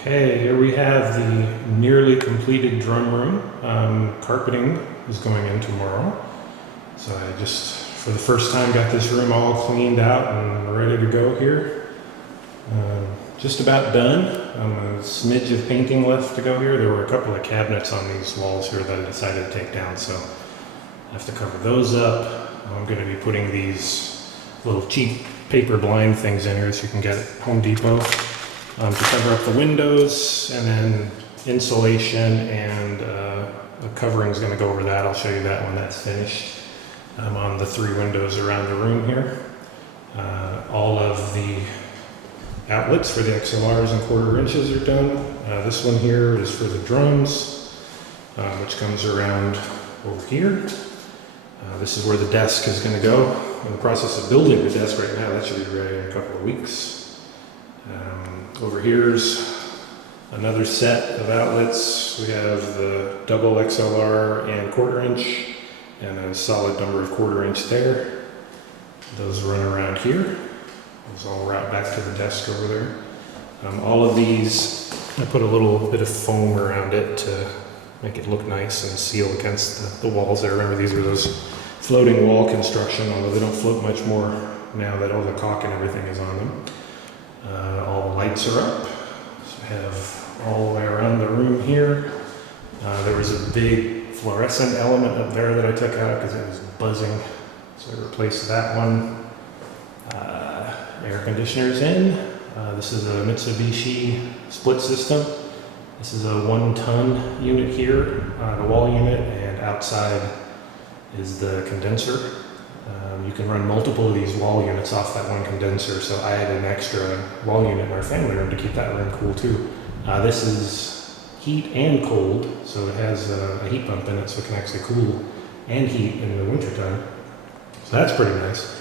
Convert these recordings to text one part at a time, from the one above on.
Okay, here we have the nearly completed drum room. Carpeting is going in tomorrow. So I just, for the first time, got this room all cleaned out and ready to go here. Just about done. A smidge of painting left to go here. There were a couple of cabinets on these walls here that I decided to take down, so I have to cover those up. I'm going to be putting these little cheap paper blind things in here so you can get at Home Depot. To cover up the windows, and then insulation and a covering is going to go over that. I'll show you that when that's finished. On the 3 windows around the room here. All of the outlets for the XLRs and 1/4 inches are done. This one here is for the drums, which comes around over here. This is where the desk is going to go. I'm in the process of building the desk right now. That should be ready in a couple of weeks. Over here's another set of outlets. We have the double XLR and 1/4 inch, and a solid number of 1/4 inch there. Those run around here. Those all route back to the desk over there. All of these, I put a little bit of foam around it to make it look nice and seal against the walls there. Remember, these are those floating wall construction, although they don't float much more now that all the caulk and everything is on them. All the lights are up. So I have all the way around the room here. There was a big fluorescent element up there that I took out because it was buzzing. So I replaced that one. Air conditioner's in. This is a Mitsubishi split system. This is a 1-ton unit here, the wall unit, and outside is the condenser. You can run multiple of these wall units off that one condenser, so I had an extra wall unit in our family room to keep that room cool too. This is heat and cold, so it has a heat pump in it, so it can actually cool and heat in the wintertime. So that's pretty nice.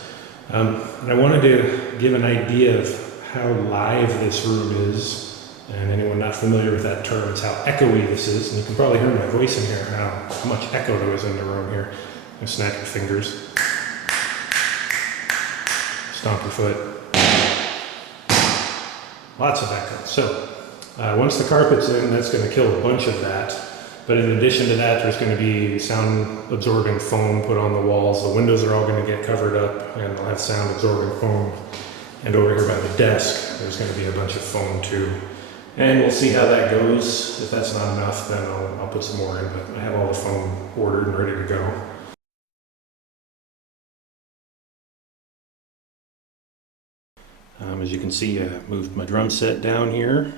And I wanted to give an idea of how live this room is, and anyone not familiar with that term, it's how echoey this is, and you can probably hear my voice in here, how much echo there is in the room here. You snap your fingers. Stomp your foot. Lots of echo. So once the carpet's in, that's going to kill a bunch of that. But in addition to that, there's going to be sound absorbing foam put on the walls. The windows are all going to get covered up and they'll have sound absorbing foam. And over here by the desk, there's going to be a bunch of foam too. And we'll see how that goes. If that's not enough, then I'll put some more in. But I have all the foam ordered and ready to go. As you can see, I moved my drum set down here,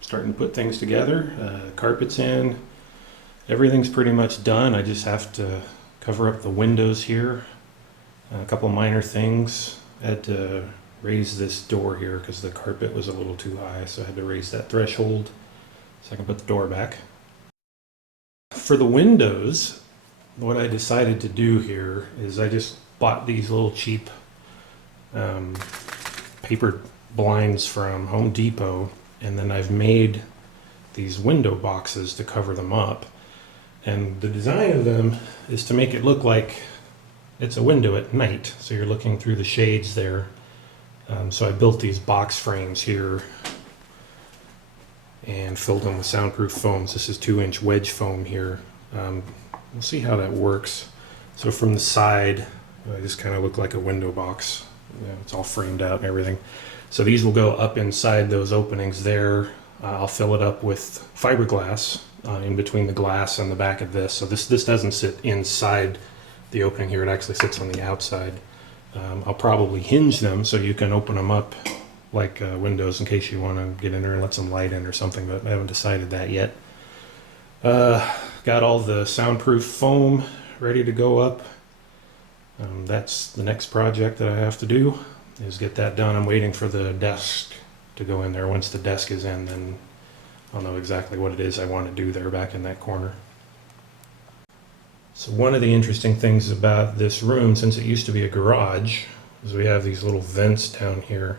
starting to put things together. Carpet's in, everything's pretty much done. I just have to cover up the windows here, a couple minor things. I had to raise this door here because the carpet was a little too high, so I had to raise that threshold so I can put the door back. For the windows, what I decided to do here is I just bought these little cheap paper blinds from Home Depot, and then I've made these window boxes to cover them up. And the design of them is to make it look like it's a window at night, so you're looking through the shades there. So I built these box frames here and filled them with soundproof foams. This is 2-inch wedge foam here. We'll see how that works. So from the side, I just kind of look like a window box. It's all framed out and everything. So these will go up inside those openings there. I'll fill it up with fiberglass in between the glass and the back of this. So this doesn't sit inside the opening here. It actually sits on the outside. I'll probably hinge them so you can open them up like windows in case you want to get in there and let some light in or something, but I haven't decided that yet. Got all the soundproof foam ready to go up. That's the next project that I have to do, is get that done. I'm waiting for the desk to go in there. Once the desk is in, then I'll know exactly what it is I want to do there back in that corner. So one of the interesting things about this room, since it used to be a garage, is we have these little vents down here.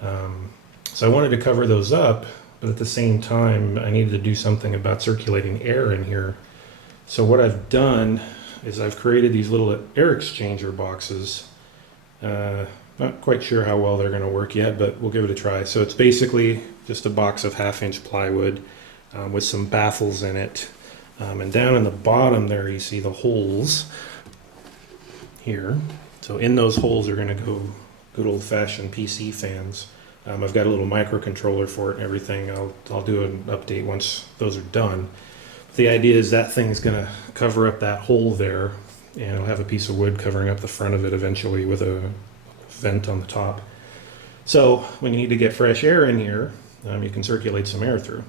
So I wanted to cover those up, but at the same time, I needed to do something about circulating air in here. So what I've done is I've created these little air exchanger boxes. Not quite sure how well they're going to work yet, but we'll give it a try. So it's basically just a box of 1/2-inch plywood with some baffles in it. And down in the bottom there you see the holes here. So in those holes are going to go good old-fashioned PC fans. I've got a little microcontroller for it and everything. I'll do an update once those are done. But the idea is that thing's going to cover up that hole there, and it'll have a piece of wood covering up the front of it eventually with a vent on the top. So when you need to get fresh air in here, you can circulate some air through.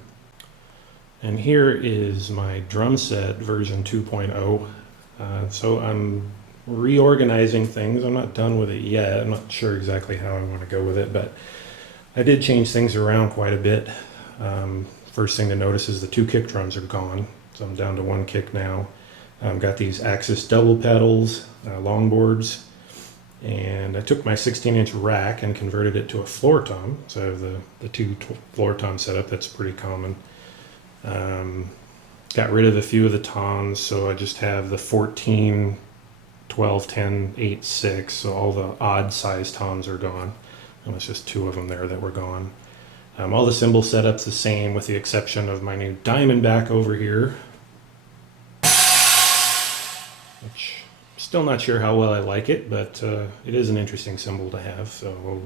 And here is my drum set version 2.0. So I'm reorganizing things. I'm not done with it yet. I'm not sure exactly how I want to go with it, but I did change things around quite a bit. First thing to notice is the 2 kick drums are gone. So I'm down to 1 kick now. Got these Axis double pedals, longboards, and I took my 16-inch rack and converted it to a floor tom. So I have the 2 floor tom setup. That's pretty common. Got rid of a few of the toms, so I just have the 14, 12, 10, 8, 6. So all the odd size toms are gone. And it's just 2 of them there that were gone. All the cymbal setup's the same with the exception of my new Diamondback over here, which I'm still not sure how well I like it, but it is an interesting cymbal to have. So we'll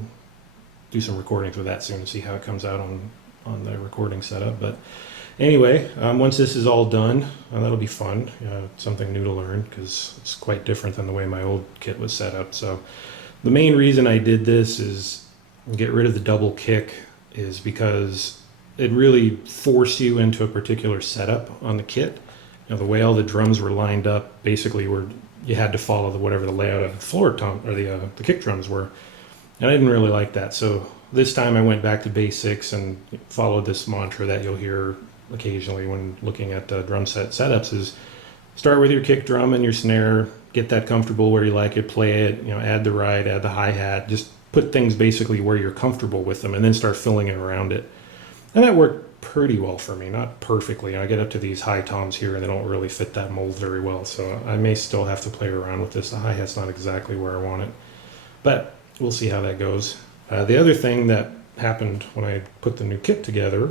do some recordings with that soon to see how it comes out on the recording setup. But anyway, once this is all done, that'll be fun. Something new to learn because it's quite different than the way my old kit was set up. So the main reason I did this is get rid of the double kick is because it really forced you into a particular setup on the kit. The way all the drums were lined up basically you had to follow whatever the layout of the floor tom or the kick drums were. And I didn't really like that. So this time I went back to basics and followed this mantra that you'll hear occasionally when looking at drum set setups is start with your kick drum and your snare, get that comfortable where you like it, play it, add the ride, add the hi-hat, just put things basically where you're comfortable with them and then start filling it around it. And that worked pretty well for me, not perfectly. I get up to these high toms here and they don't really fit that mold very well, so I may still have to play around with this. The hi-hat's not exactly where I want it, but we'll see how that goes. The other thing that happened when I put the new kit together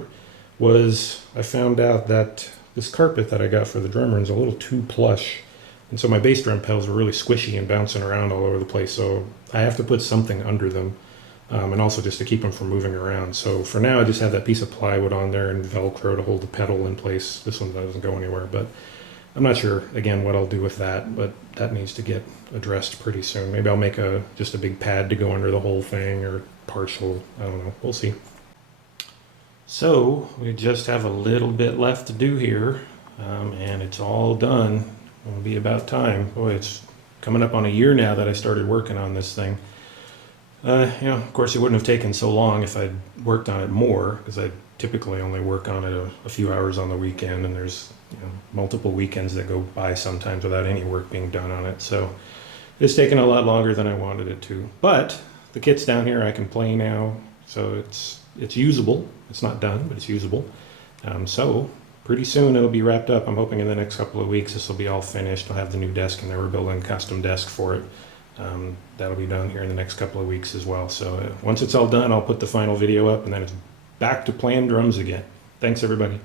was I found out that this carpet that I got for the drum room is a little too plush. And so my bass drum pedals were really squishy and bouncing around all over the place. So I have to put something under them and also just to keep them from moving around. So for now, I just have that piece of plywood on there and Velcro to hold the pedal in place. This one doesn't go anywhere, but I'm not sure, again, what I'll do with that, but that needs to get addressed pretty soon. Maybe I'll make just a big pad to go under the whole thing or partial. I don't know. We'll see. So we just have a little bit left to do here, and it's all done. It'll be about time. Boy, it's coming up on a year now that I started working on this thing. Of course, it wouldn't have taken so long if I'd worked on it more, because I typically only work on it a few hours on the weekend, and there's multiple weekends that go by sometimes without any work being done on it. So it's taken a lot longer than I wanted it to. But the kit's down here. I can play now, so it's usable. It's not done, but it's usable. So pretty soon it'll be wrapped up. I'm hoping in the next couple of weeks this will be all finished. I'll have the new desk, and they were building a custom desk for it. That'll be done here in the next couple of weeks as well. So once it's all done, I'll put the final video up, and then it's back to playing drums again. Thanks, everybody.